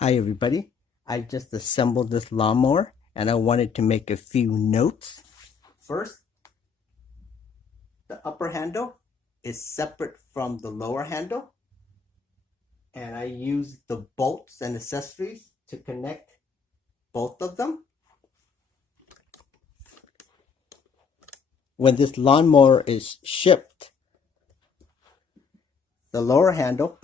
Hi everybody, I just assembled this lawnmower and I wanted to make a few notes. First, the upper handle is separate from the lower handle, and I use the bolts and accessories to connect both of them. When this lawnmower is shipped, the lower handle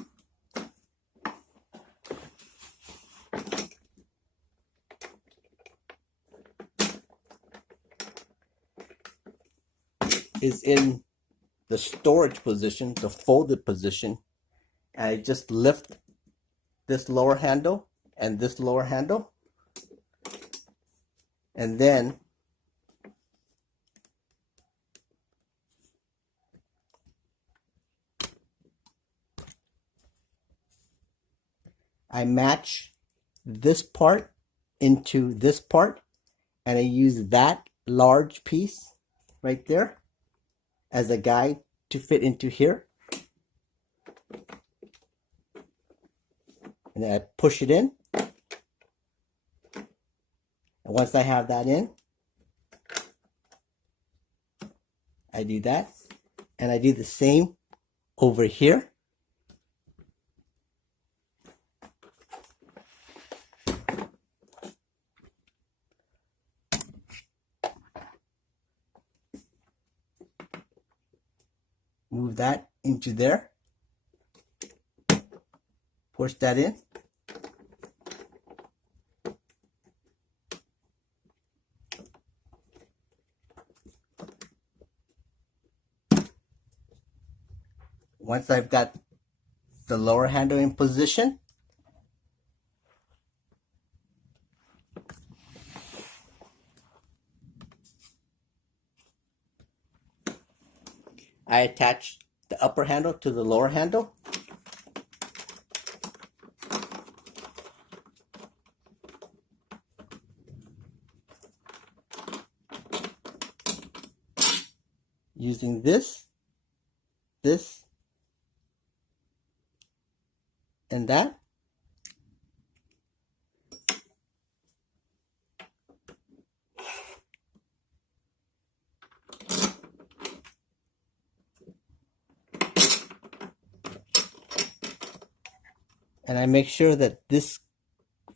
is in the storage position, the folded position, and I just lift this lower handle and this lower handle, and then I match this part into this part, and I use that large piece right there as a guide to fit into here, and then I push it in, and once I have that in, I do that, and I do the same over here. Move that into there, push that in, once I've got the lower handle in position, I attach the upper handle to the lower handle, using this, and that. And I make sure that this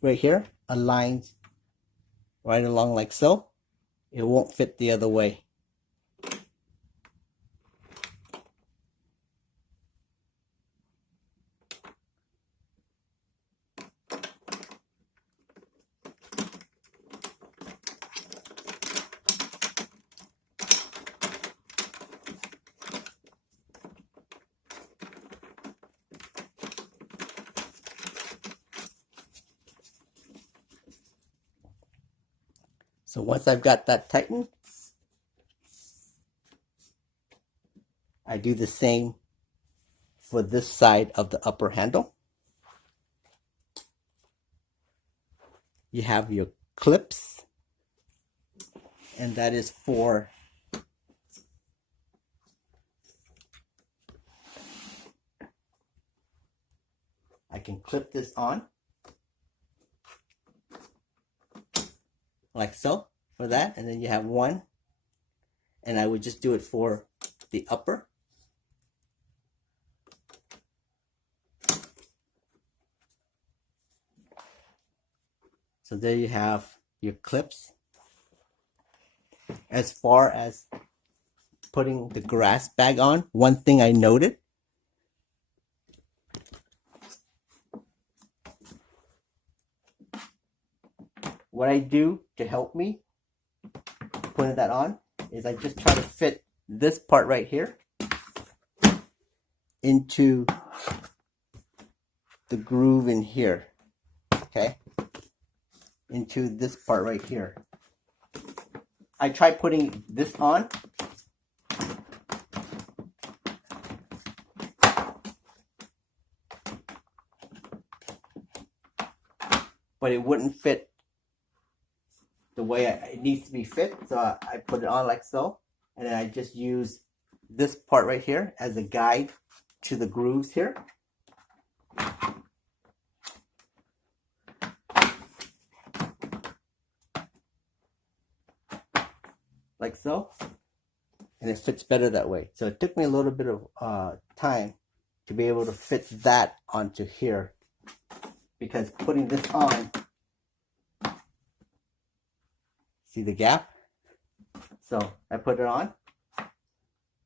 right here aligns right along like so. It won't fit the other way. So once I've got that tightened, I do the same for this side of the upper handle. You have your clips, and that is for I can clip this on like so for that, and then you have one, and I would just do it for the upper. So there you have your clips. As far as putting the grass bag on, one thing I noted, what I do to help me putting that on is I just try to fit this part right here into the groove in here, okay? Into this part right here. I try putting this on, but it wouldn't fit the way it needs to be fit, so I put it on like so, and then I just use this part right here as a guide to the grooves here. like so, and it fits better that way. So it took me a little bit of time to be able to fit that onto here, because putting this on, see the gap? So I put it on,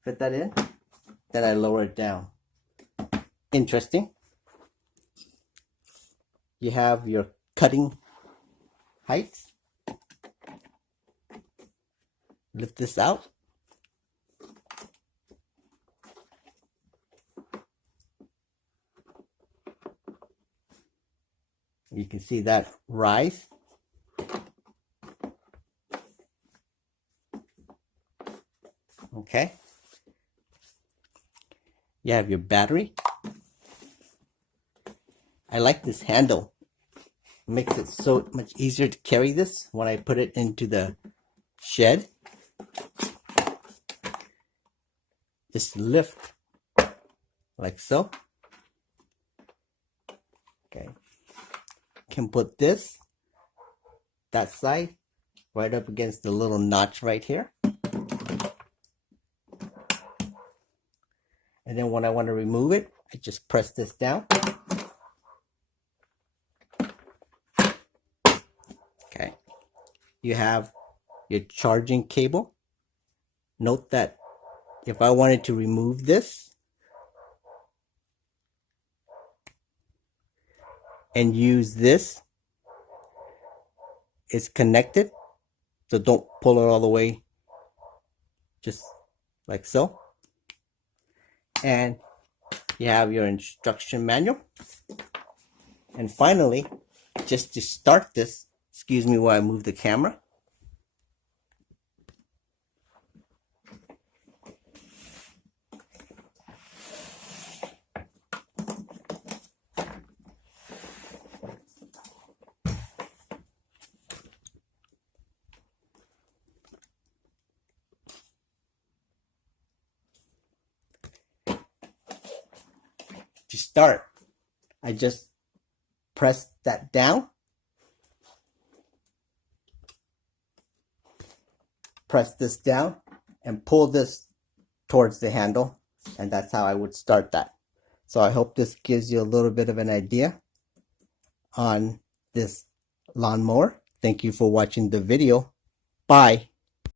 fit that in, then I lower it down. Interesting. You have your cutting heights. Lift this out. You can see that rise. Okay. You have your battery. I like this handle. It makes it so much easier to carry this when I put it into the shed. Just lift like so. Okay. Can put this, that side, right up against the little notch right here. And then when I want to remove it, I just press this down. Okay. You have your charging cable. Note that if I wanted to remove this and use this, it's connected, so don't pull it all the way, just like so. And you have your instruction manual. And finally, just to start this, excuse me while I move the camera. To start, I just press that down, press this down, and pull this towards the handle, and that's how I would start that. So I hope this gives you a little bit of an idea on this lawnmower. Thank you for watching the video. Bye.